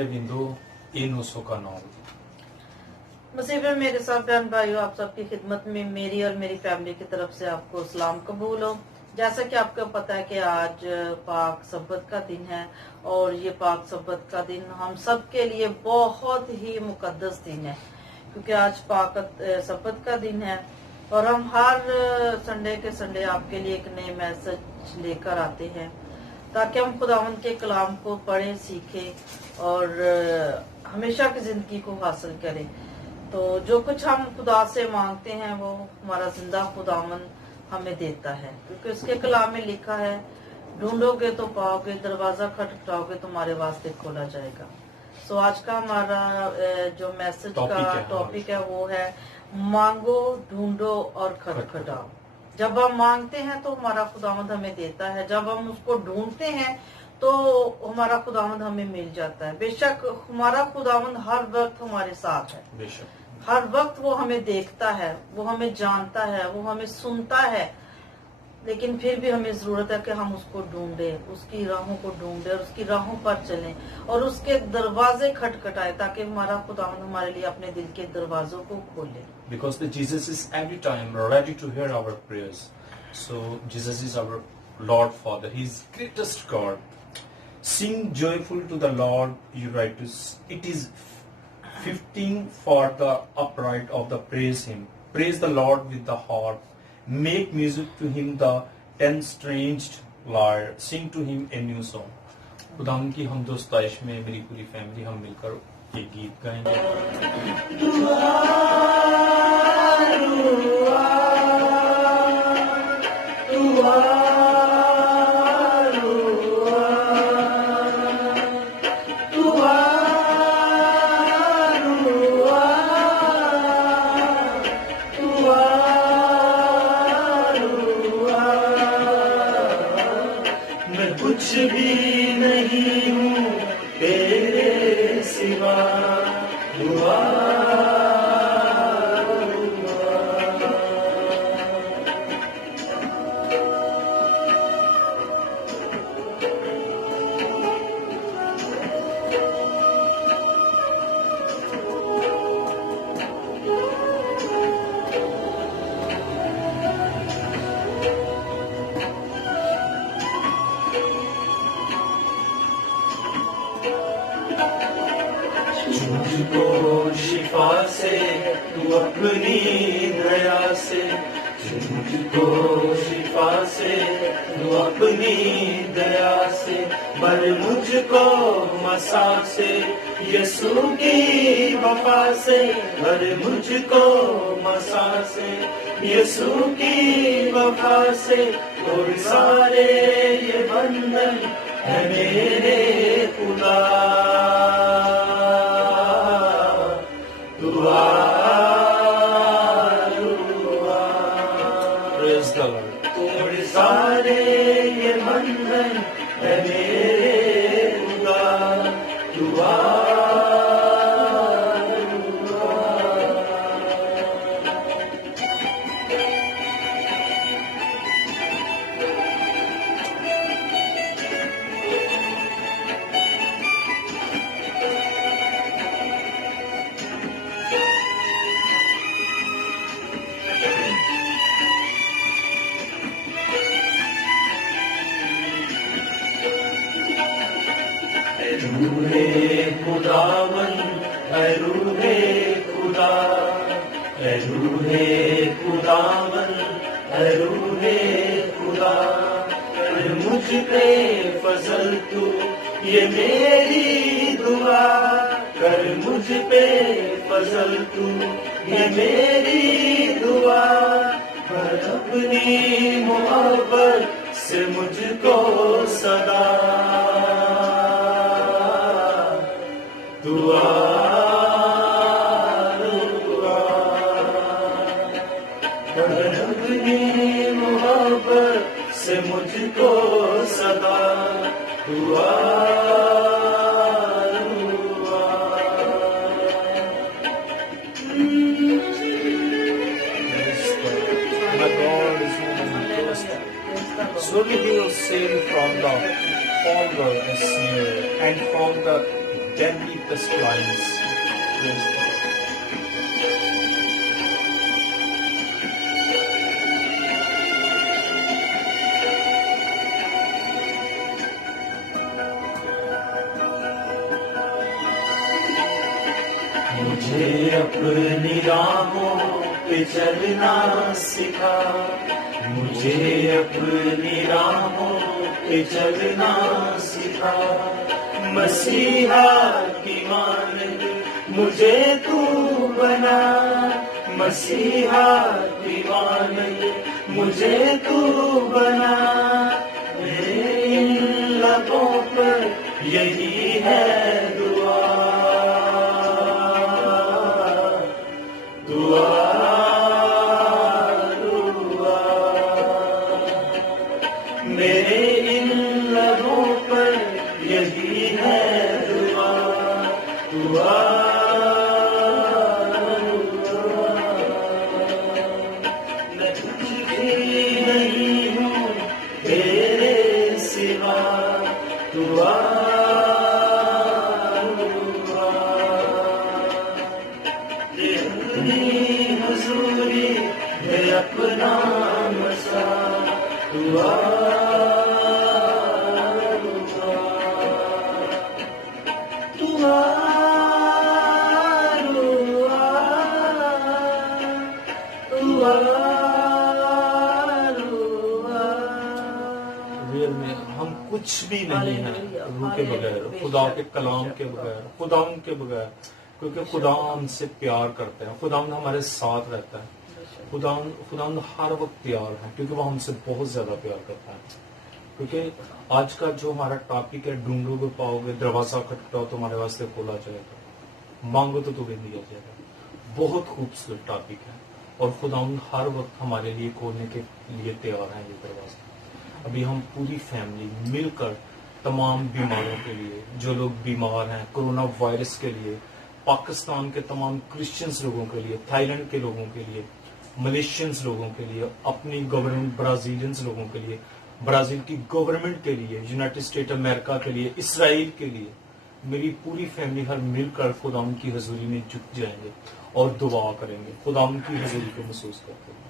bindo inu sokanol. मसीह में मेरे सब बहन भाइयों, आप सबकी खिदमत में मेरी और मेरी फैमिली की तरफ से आपको सलाम कबूल हो। जैसा कि आपको पता है कि आज पाक सब्बत का दिन है और ये पाक सब्बत का दिन हम सब के लिए बहुत ही मुकद्दस दिन है, क्योंकि आज पाक सब्बत का दिन है और हम हर संडे के संडे आपके लिए एक नए मैसेज लेकर आते हैं ताकि हम खुदावंद के कलाम को पढ़ें, सीखें और हमेशा की जिंदगी को हासिल करें। तो जो कुछ हम खुदा से मांगते हैं वो हमारा जिंदा खुदावंद हमें देता है, क्योंकि उसके कलाम में लिखा है, ढूंढोगे तो पाओगे, दरवाजा खटखटाओगे तुम्हारे वास्ते खोला जाएगा। सो आज का हमारा जो मैसेज का टॉपिक है वो है मांगो, ढूंढो और खटखटाओ। जब हम मांगते हैं तो हमारा खुदावंद हमें देता है, जब हम उसको ढूंढते हैं तो हमारा खुदावंद हमें मिल जाता है। बेशक हमारा खुदावंद हर वक्त हमारे साथ है, बेशक हर वक्त वो हमें देखता है, वो हमें जानता है, वो हमें सुनता है, लेकिन फिर भी हमें जरूरत है कि हम उसको ढूंढें, उसकी राहों को ढूंढें और उसकी राहों पर चलें और उसके दरवाजे खटखटाएं ताकि हमारा खुदावंद हमारे लिए अपने दिल के दरवाजों को खोले। Because the Jesus is every time ready to hear our prayers. So Jesus is our Lord Father. He is greatest God. Sing joyful to the Lord, you righteous. It is 15 for the upright of the praise him. Praise the Lord with the harp. Make music to him the 10-stringed lyre. Sing to him a new song. खुदाम की हम दोस्ताइश में मेरी पूरी family हम मिलकर ये गीत गाएंगे। कुछ भी नहीं हूँ तेरे सिवा, दुआ मुझको शिफा से तू अपनी दया से, मुझको शिफा से तू अपनी दया से, भर मुझको मसा से यीशु की वफा से, भर मुझको मसा से यीशु की वफा से, और सारे ये बंधन है मेरे खुदा। Praise the Lord. और सारे ये बंधन है मेरे खुदा, दुआ रूहे खुदावन, रूहे खुदा, रूहे खुदावन, रूहे खुदा, कर मुझ पे फजल तू ये मेरी दुआ, कर मुझ पे फजल तू ये मेरी दुआ, कर अपनी मोहब्बत से मुझको सदा दुआ कर अपनी मोहब्बत से मुझको सदा दुआ। Surely he will save from the fowler and snare, and from the deadly pestilence. Praise the Lord. मुझे अपनी राहों पे चलना सिखा, मुझे अपनी राहों पे चलना सिखा, मसीहा की मानद मुझे तू बना, मसीहा की मानद मुझे तू बना, मेरे इन लबों पर यही है दुआ, दुआ, दुआ, मेरे इन लबों पर यही है दुआ, दुआ, दुआ, मैं तुझे नहीं हूँ तेरे सिवा, दुआ, दुआ, ये अपनी हुजूरी है अपना मसा, दुआ, दुआ, दुआ, दुआ, दुआ, रियल में हम कुछ भी नहीं है रूह के बगैर, खुदा के कलाम के बगैर, खुदा के बगैर, क्योंकि खुदा हमसे प्यार करते हैं, खुदा हमारे साथ रहता है, खुदा हर वक्त प्यार है, क्योंकि वो हमसे बहुत ज्यादा प्यार करता है। क्योंकि आज का जो हमारा टॉपिक है, ढूंढोगे पाओगे, दरवाजा खटखटाओ तुम्हारे वास्ते खोला जाएगा, मांगो तो तुम्हें दिया जाएगा। बहुत खूबसूरत टॉपिक है और खुदा हर वक्त हमारे लिए खोलने के लिए तैयार है ये दरवाजा। अभी हम पूरी फैमिली मिलकर तमाम बीमारों के लिए, जो लोग बीमार हैं कोरोना वायरस के लिए, पाकिस्तान के तमाम क्रिश्चियंस लोगों के लिए, थाईलैंड के लोगों के लिए, मलेशियंस लोगों के लिए, अपनी गवर्नमेंट ब्राजीलियंस लोगों के लिए, ब्राजील की गवर्नमेंट के लिए, यूनाइटेड स्टेट अमेरिका के लिए, इसराइल के लिए, मेरी पूरी फैमिली हर मिलकर खुदा की हजूरी में झुक जाएंगे और दुआ करेंगे, खुदा की हजूरी को महसूस करते हैं।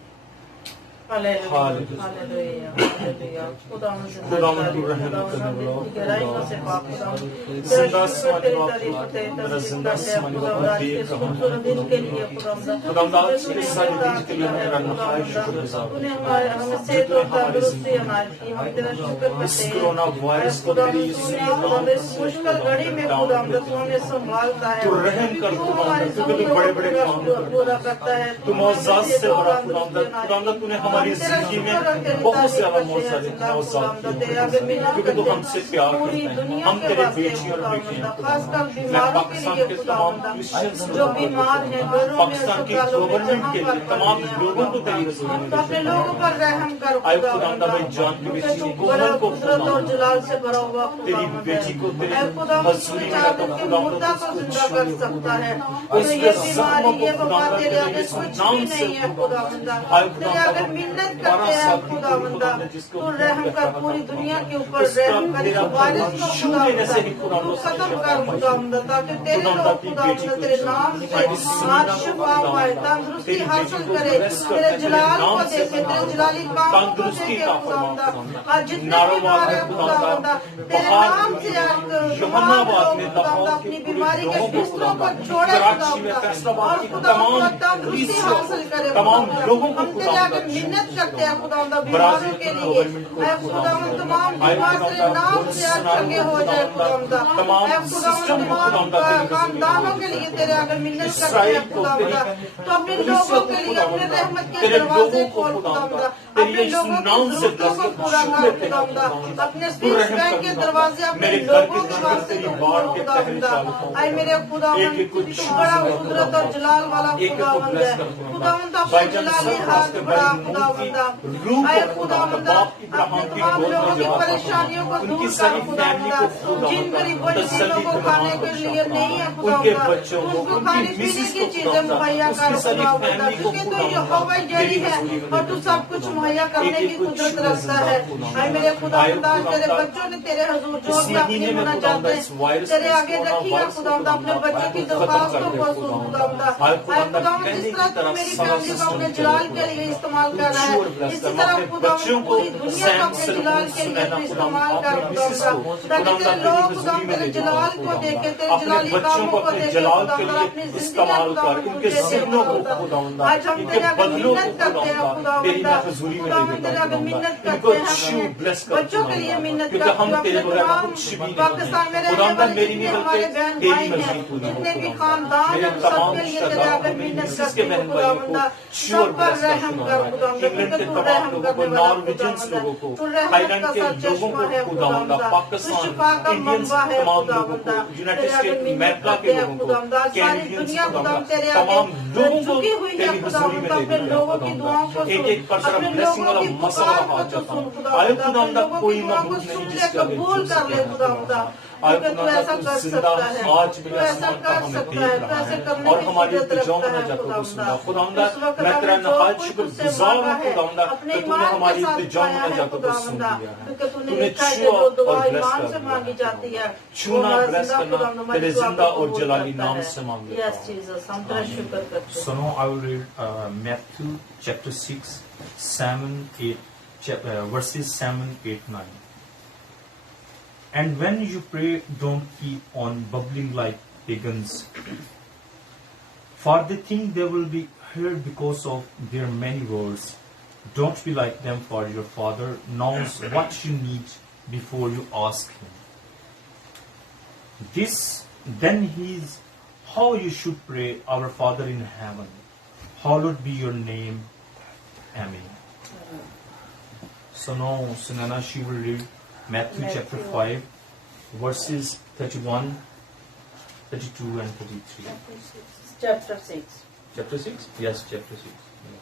Hallelujah, hallelujah, hallelujah. खुदावंद खुदावंद तू रहम करने वाला, गहराइयों से पाक खुदावंद, जिंदा आसमानी तेरी बाप, तारीफ करते हैं, मेरा तस्लीम जिंदा करते हैं आसमानी बाप, खुदावंद, आज के देख रहा हूं। खूबसूरत दिन के लिए खुदावंद, खुदावंद, आज के सारे दिन के लिए मैं तेरा नहायत शुक्रगुजार हूं। तूने हमें सेहत और तंदुरुस्ती अनायत की, हम तेरा शुक्र इस करते हैं। कोरोना वायरस को खुदावंद, तेरी तूने खुदावंद इस मुश्किल घड़ी में खुदावंद तू हमें संभालता है, तू रहम कर तू खुदावंद, हमारी क्योंकि तू जरूरतों बड़े को बड़े काम पूरा करता है। तू मौजाद से बड़ा खुदावंद, खुदावंद तूने हमारी जिंदगी में बहुत ज्यादा मौजाद किए, क्योंकि तू हमसे प्यार करता है। हम तेरे बेटी और बेटे हैं। मैं पाकिस्तान के तमाम क्रिश्चियंस जो बीमार हैं, घरों में, पाकिस्तान की अस्पतालों में, गवर्नमेंट के जहाँ लिए, पर तमाम पड़े हैं, लोगों को तेरी हजूरी में तो अपने लोगों पर रहम कर आए खुदावंद, भाई जान की बेटी को, कोमल को कुदरत और जलाल से भरा हुआ तेरी खुदावंद बेटी को तेरी है। खुदावंद हजूरी में चाहकर तो के खुदावंद मुर्दा को जिंदा कर सकता है। तो उसके ये बीमारी, जख्मों को ये वबा खुदावंद तेरे आगे इस कुछ नाम भी से नहीं है खुदावंद। आए तेरे खुदावंद, अगर मिन्नत 12 करते हैं साल की खुदावंद, जिसको तो रहम कर पूरी दुनिया के ऊपर उसका रहम कर, इस मेरा वायरस को शुरू में से ही खुदावंद तू खुदावंद खत्म कर खुदावंद, ताकि तेरे खुदावंद लोग अपनी खुदावंद बेटी को तेरे नाम से आज शिफा पाए, तंदुरुस्ती हासिल करे, तेरे जलाल को देखे, तेरे जलाली कामों को देखे खुदावंद। आज जितने बीमार हैं खुदावंद, तेरे नाम से आज जहानाबाद में खुदावंद अपनी बीमारी के बिस्तरों को छोड़े कराची में, खुदावंद, फैसलाबाद और की खुदावंद तमाम तंदुरुस्ती हासिल करे तमाम खुदावंद। लोगों को हम तेरे आगे मिन्नत करते हैं खुदावंद बीमारों ब्राजील के की लिए। गवर्नमेंट को ऐ खुदावंद तमाम बीमार तेरे नाम से आज चंगे हो जाए खुदावंद। तमाम ऐ खुदावंद तमाम खानदानों के लिए तेरे आगे मिन्नत करते हैं खुदावंद। तो अपने लोगों के लिए अपने रहमत के दरवाजे खोल खुदावंद, अपने लोगों की जरूरतों को पूरा कर खुदावंद, अपने स्पीच बैंक के दरवाजे अपने लोगों के वास्ते तो खोल खुदावंद। ऐ मेरे खुदावंद, तू बड़ा कुदरत और जलाल वाला खुदावंद है खुदावंद, अपने जलाली हाथ बड़ा खुदावंद। ऐ खुदावंद, अपने तमाम लोगों की परेशानियों को दूर कर खुदावंद, जिन गरीबों यतीमों को खाने के लिए नहीं है उनके बच्चों को, उनको उनकी खाने पीने मिसेस की को चीजें खुदावंदा, मुहैया कर उसकी सारी खुदावंदा, फैमिली को क्योंकि तो खुदावंदा यहोवा जली है और तू सब कुछ मुहैया करने की कुदरत रखता है। हाय मेरे खुदावंदा, तेरे बच्चों ने तेरे हुजूर जो भी अपनी होना चाहते हैं तेरे आगे रखिए खुदावंदा, अपने बच्चों की दरख्वास्तों को सुन खुदावंदा। हाय खुदावंदा, जिस तरह तू मेरी फैमिली को अपने जलाल के लिए इस्तेमाल कर रहा है, इसी तरह खुदावंदा पूरी दुनिया को अपने जलाल के लिए तू इस्तेमाल कर खुदावंदा, ताकि तेरे लोग खुदावंदा तेरे जलाल को देखे, तेरे जलाली कामों को देखे खुदावंदा, अपनी इस्तेमाल कर, इनके सिग्नों को खुदावंदा, आज हम इनके तेरे आगे बदलों मिन्नत को करते हैं खुदावंदा तेरी खुदावंदा, हजूरी में खुदावंदा दे तेरे देता आगे हूँ मिन्नत इनको करते हैं छू अपने ब्लेस कर बच्चों के लिए मिन्नत क्योंकि हम करते तेरे हैं बगैर तमाम कुछ भी नहीं पाकिस्तान में रहने खुदावंदा वाले मेरी जितने नहीं हमारे बल्कि बहन तेरी भाई हैं, मर्जी पूरी हो जितने भी खुदावंदा। खानदान मेरे हैं, तमाम सबके लिए तेरे आगे रिश्तेदारों को, मिन्नत मिसेस करती के हूँ बहन भाइयों को खुदावंदा, श्योर सब पर ब्लेस कर रहम कर खुदावंदा, इंग्लैंड क्योंकि के तू तमाम रहम लोगों को, करने वाला नॉर्वेजियंस खुदावंदा, लोगों को, तू रहमत थाईलैंड का के सच्चा लोगों को चश्मा है खुदावंदा, खुदावंदा, तू पाकिस्तान, शिफा का इंडियंस मंबा है तमाम लोगों को, खुदावंदा, यूनाइटेड तेरे आगे स्टेट मिन्नत अमेरिका के करते हैं लोगों को, खुदावंदा, सारी कैनेडियंस दुनिया खुदावंदा खुदावंदा, तेरे तमाम आगे लोगों को झुकी हुई है तेरी हजूरी में खुदावंदा, दे अपने देता लोगों की दुआओं को खुदावंदा। सुन, एक पर अपने ब्लेसिंग लोगों वाला की मसला पुकार को हाथ तू जाता सुन हूँ खुदावंदा, आयो अपने खुदावंदा लोगों कोई की दुआओं को महबूब सुन नहीं ले, जिसके आगे कबूल झुक कर ले सके खुदावंदा, आयो क्योंकि तू खुदावंदा ऐसा तू कर जिंदा सकता है, आज तू मेरे ऐसा आसमान का कर हमें सकता देख है, रहा ऐसे है करने और की हमारी कुदरत इल्तिजाओं रखता में है जाकर को सुनता खुदावंदा। खुदावंदा इस वक्त मैं तेरा हमने जो नहाज कुछ शुक्र तुझसे गुजार मांगा हूँ है खुदावंदा अपने कि तूने ईमान हमारी के साथ इल्तिजाओं पाया में है जाकर को सुन खुदावंदा, लिया है क्योंकि तूने तूने लिखा है कि छुआ जो और दुआ ब्लेस ईमान कर से दिया मांगी है जाती है छूना वो ब्लेस जिंदा करना खुदावंदा हमारी तेरे दुआ जिंदा को और कबूल जलाली करता नाम है। से मांग लेता यस हूँ जीसस, हम तेरा शुक्र करते हैं। So now I will read Matthew chapter 6, 7, 8, verses 7, 8, 9. And when you pray, don't keep on bubbling like pagans, for they think they will be heard because of their many words. Don't be like them, for your Father knows what you need before you ask Him. Then is how you should pray, Our Father in heaven, hallowed be your name. Amen. So now Sunana, she will read Matthew chapter 5, verses 31, 32 and 33. Chapter 6. Chapter 6? Yes, chapter 6. Yeah.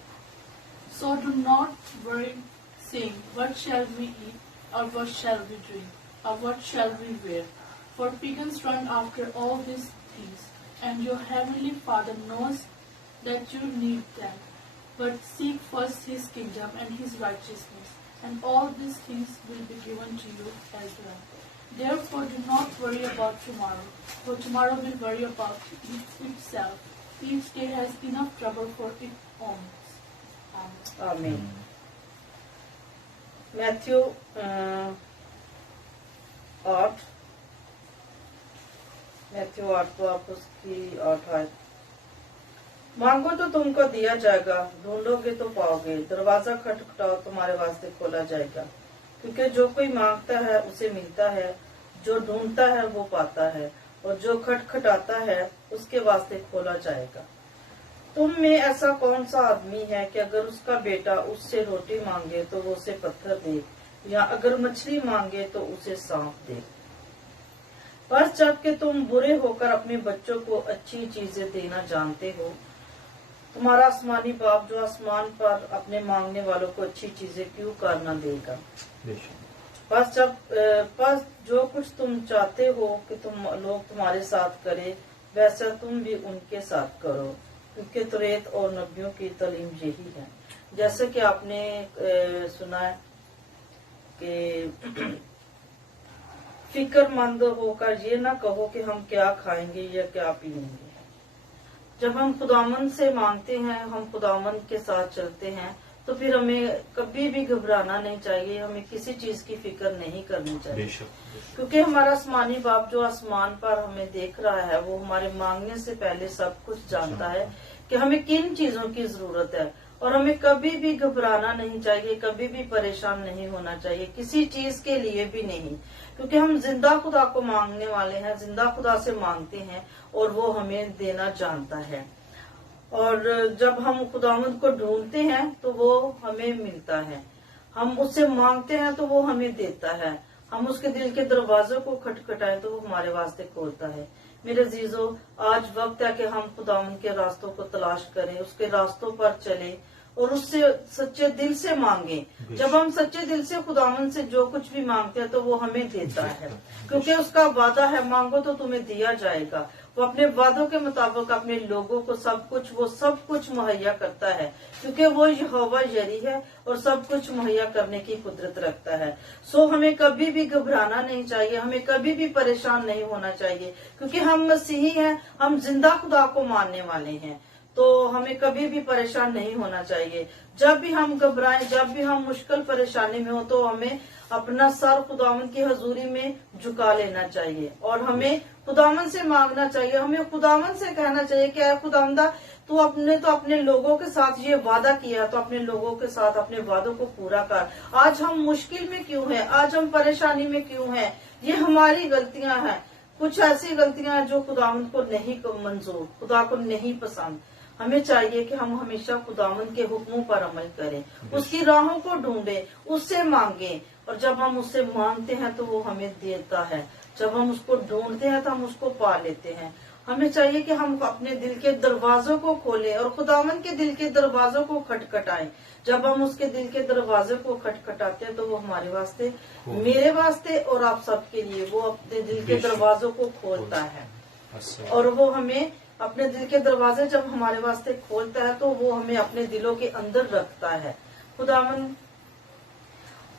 So do not worry, saying, what shall we eat, or what shall we drink, or what shall we wear? For pagans run after all these things, and your heavenly Father knows that you need them. But seek first His kingdom and His righteousness, and all these things will be given to you as well. Therefore do not worry about tomorrow, for tomorrow will worry about itself. Each day has enough trouble for its own. आमीन। Matthew 8 तो आप उसकी 8 आयत। मांगो तो तुमको दिया जाएगा, ढूंढोगे तो पाओगे, दरवाजा खटखटाओ तुम्हारे वास्ते खोला जाएगा। क्योंकि जो कोई मांगता है उसे मिलता है, जो ढूंढता है वो पाता है, और जो खटखटाता है उसके वास्ते खोला जाएगा। तुम में ऐसा कौन सा आदमी है कि अगर उसका बेटा उससे रोटी मांगे तो वो उसे पत्थर दे, या अगर मछली मांगे तो उसे सांप दे? पर जबकि तुम बुरे होकर अपने बच्चों को अच्छी चीजें देना जानते हो, तुम्हारा आसमानी बाप जो आसमान पर अपने मांगने वालों को अच्छी चीजें क्यों करना देगा? बस जो कुछ तुम चाहते हो कि तुम लोग तुम्हारे साथ करे, वैसा तुम भी उनके साथ करो, क्योंकि तौरात और नबियों की तालीम यही है। जैसे कि आपने सुना है कि फिक्रमंद होकर ये ना कहो कि हम क्या खाएंगे या क्या पिएंगे। जब हम खुदावंद से मांगते हैं, हम खुदावंद के साथ चलते हैं, तो फिर हमें कभी भी घबराना नहीं चाहिए, हमें किसी चीज की फिक्र नहीं करनी चाहिए। क्योंकि हमारा आसमानी बाप जो आसमान पर हमें देख रहा है, वो हमारे मांगने से पहले सब कुछ जानता है कि हमें किन चीजों की जरूरत है, और हमें कभी भी घबराना नहीं चाहिए, कभी भी परेशान नहीं होना चाहिए, किसी चीज के लिए भी नहीं। क्योंकि हम जिंदा खुदा को मांगने वाले हैं, जिंदा खुदा से मांगते हैं, और वो हमें देना जानता है। और जब हम खुदावंद को ढूंढते हैं तो वो हमें मिलता है, हम उससे मांगते हैं तो वो हमें देता है, हम उसके दिल के दरवाजों को खटखटाएं तो वो हमारे वास्ते खोलता है। मेरे अजीजों, आज वक्त है कि हम खुदावंद के रास्तों को तलाश करें, उसके रास्तों पर चलें और उससे सच्चे दिल से मांगे। जब हम सच्चे दिल से खुदावंद से जो कुछ भी मांगते हैं तो वो हमें देता है, क्योंकि उसका वादा है, मांगो तो तुम्हें दिया जाएगा। وہ اپنے وعدوں کے مطابق اپنے لوگوں کو وہ سب کچھ مہیا کرتا ہے، کیونکہ وہ یہوہ یری ہے اور سب کچھ مہیا کرنے کی قدرت رکھتا ہے۔ سو ہمیں کبھی بھی گھبرانا نہیں چاہیے، ہمیں کبھی بھی پریشان نہیں ہونا چاہیے، کیونکہ ہم مسیحی ہیں، ہم زندہ خدا کو ماننے والے ہیں، تو ہمیں کبھی بھی پریشان نہیں ہونا چاہیے۔ جب بھی ہم گھبرائیں، جب بھی ہم مشکل پریشانی میں ہوں، تو ہمیں اپنا سر خداوند کی حضوری میں جھکا لینا چاہیے اور ہمیں خداوند سے مانگنا چاہیے، ہمیں خداوند سے کہنا چاہیے کہ اے خداوندا، تو اپنے لوگوں کے ساتھ یہ وعدہ کیا، تو اپنے لوگوں کے ساتھ اپنے وعدوں کو پورا کر۔ آج ہم مشکل میں کیوں ہیں، آج ہم پریشانی میں کیوں ہیں؟ یہ ہماری غلطیاں ہیں، کچھ ایسی غلطیاں ہیں جو خداوند کو نہیں منظور، خدا کو نہیں پسند۔ ہمیں چاہیے کہ ہم ہمیشہ خداوند کے حکموں پر عمل کریں، اس کی راہوں کو ڈھونڈیں، اس سے مانگیں، اور جب ہم اس سے مانگتے ہیں تو وہ ہمیں دیتا ہے، جب ہم اس کو ڈھونڈتے ہیں تو ہم اس کو پا لیتے ہیں۔ ہمیں چاہیے کہ ہم اپنے دل کے دروازوں کو کھولیں اور خداوند کے دل کے دروازوں کو کھٹکھٹائیں۔ جب ہم اس کے دل کے دروازے کو کھٹکھٹاتے ہیں تو وہ ہمارے واسطے، میرے واسطے اور آپ سب کے لیے، وہ اپنے دل کے دروازوں کو کھولتا ہے، اور وہ ہمیں اپنے دل کے دروازے جب ہمارے واسطے کھولتا ہے تو وہ ہمیں اپنے دلوں کے اندر رکھتا ہے خداوند۔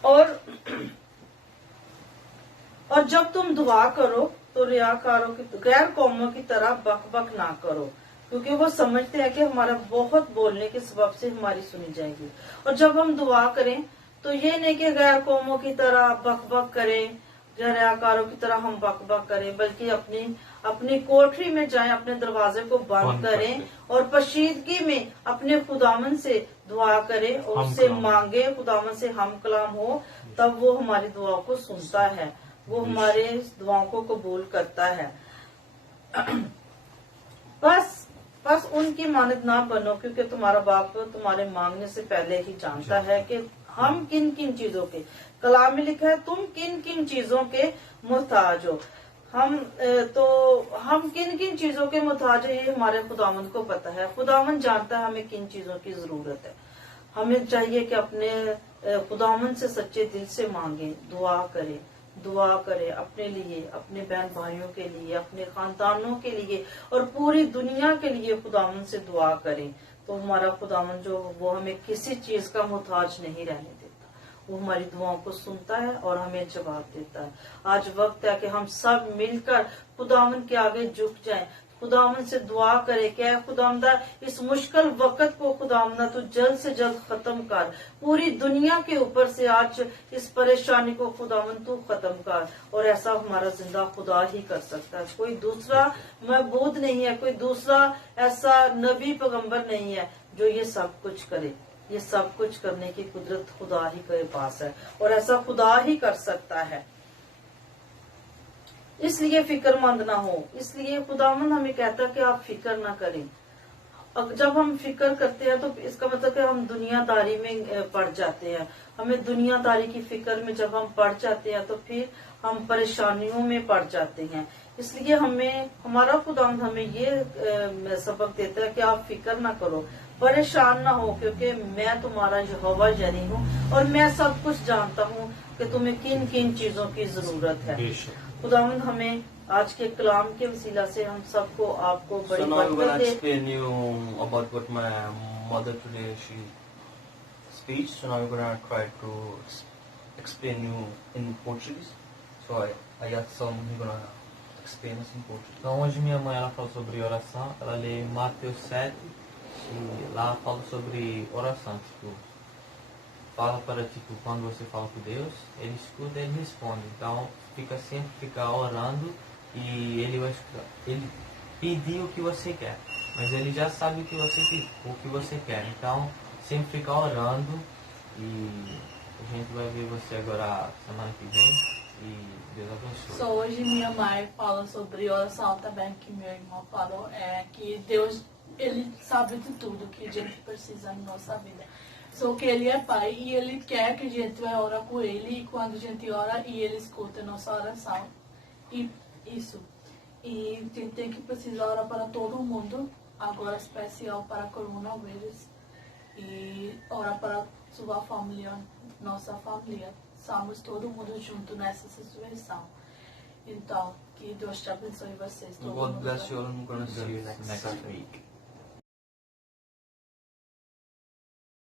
اور جب تم دعا کرو تو ریاکاروں کی، غیر قوموں کی طرح بک بک نہ کرو، کیونکہ وہ سمجھتے ہیں کہ ہمارا بہت بولنے کے سبب سے ہماری سنی جائے گی۔ اور جب ہم دعا کریں تو یہ نہیں کہ غیر قوموں کی طرح بک بک کریں، ریاکاروں کی طرح ہم بک بک کریں، بلکہ اپنی کوٹری میں جائیں، اپنے دروازے کو بند کریں اور پشیدگی میں اپنے خداوند سے دعا کریں اور اس سے مانگے، خداوند سے ہم کلام ہو، تب وہ ہماری دعا کو سنتا ہے، وہ ہمارے دعاؤں کو قبول کرتا ہے۔ بس ان کی مانند نہ بنو، کیونکہ تمہارا باپ تمہارے مانگنے سے پہلے ہی جانتا ہے کہ ہم کن کن چیزوں کے، کلام میں لکھا ہے تم کن کن چیزوں کے محتاج ہو۔ ہم کن کن چیزوں کے محتاج ہیں، یہ ہمارے خداوند کو پتا ہے، خداوند جانتا ہے ہمیں کن چیزوں کی ضرورت ہے۔ ہمیں چاہیے کہ اپنے خداوند سے سچے دل سے مانگیں، دعا کرے اپنے لیے، اپنے بہن بھائیوں کے لیے، اپنے خاندانوں کے لیے اور پوری دنیا کے لیے خداوند سے دعا کریں، تو ہمارا خداوند جو وہ ہمیں کسی چیز کا محتاج نہیں رہنے دیتا، وہ ہماری دعاؤں کو سنتا ہے اور ہمیں جواب دیتا ہے۔ آج وقت ہے کہ ہم سب مل کر خداوند کے آگے جھک جائیں، خداوند سے دعا کرے کہ اے خداوندہ، اس مشکل وقت کو خداوندہ تو جلد سے جلد ختم کر، پوری دنیا کے اوپر سے آج اس پریشانی کو خداوند تو ختم کر، اور ایسا ہمارا زندہ خدا ہی کر سکتا ہے، کوئی دوسرا معبود نہیں ہے، کوئی دوسرا ایسا نبی پیغمبر نہیں ہے جو یہ سب کچھ کرے۔ یہ سب کچھ کرنے کی قدرت خدا ہی کے پاس ہے، اور ایسا خدا ہی کر سکتا ہے۔ اس لیے فکر مند نہ ہو، اس لیے خداوند ہمیں کہتا ہے کہ آپ فکر نہ کریں۔ جب ہم فکر کرتے ہیں تو اس کا مطلب کہ ہم دنیا داری میں پڑ جاتے ہیں، ہمیں دنیا داری کی فکر میں جب ہم پڑ جاتے ہیں تو پھر ہم پریشانیوں میں پڑ جاتے ہیں۔ اس لیے ہمارا خداوند ہمیں یہ سبق دیتا ہے کہ آپ فکر نہ کرو، پریشان نہ ہو، کیونکہ میں تمہارا یہوہ یری ہوں اور میں سب کچھ جانتا ہوں کہ تمہیں کن کن چیزوں کی ضرورت ہے۔ خداوند ہمیں آج کے کلام کے وسیلہ سے ہم سب کو، آپ کو بڑی So now I'm going برکت to they. explain you about what my mother today she speech. So now I'm going to try to explain you in Portuguese. So I asked someone who's going to explain us in Portuguese. Então hoje minha mãe ela fala sobre oração, ela lê Mateus 7 e lá fala sobre oração, tipo, fala para tipo quando você fala com Deus, ele escuta e ele responde. Então fica orando e ele vai escutar. Ele pedir o que você quer, mas ele já sabe o que você quer. Então sempre ficar orando e a gente vai ver você agora semana que vem e Deus abençoe. So, hoje minha mãe fala sobre oração também, que meu irmão falou, que Deus, ele sabe de tudo que a gente precisa na nossa vida. Só que ele é pai e ele quer que a gente vai orar com ele, e quando a gente ora e ele escuta a nossa oração. E isso. E a gente tem que precisar orar para todo mundo, agora especial para coronavírus, e orar para sua família, nossa família. Estamos todo mundo junto nessa situação. Então, que Deus te abençoe vocês. todo God mundo, bless tá? you all. I'm gonna see you next Next time. week.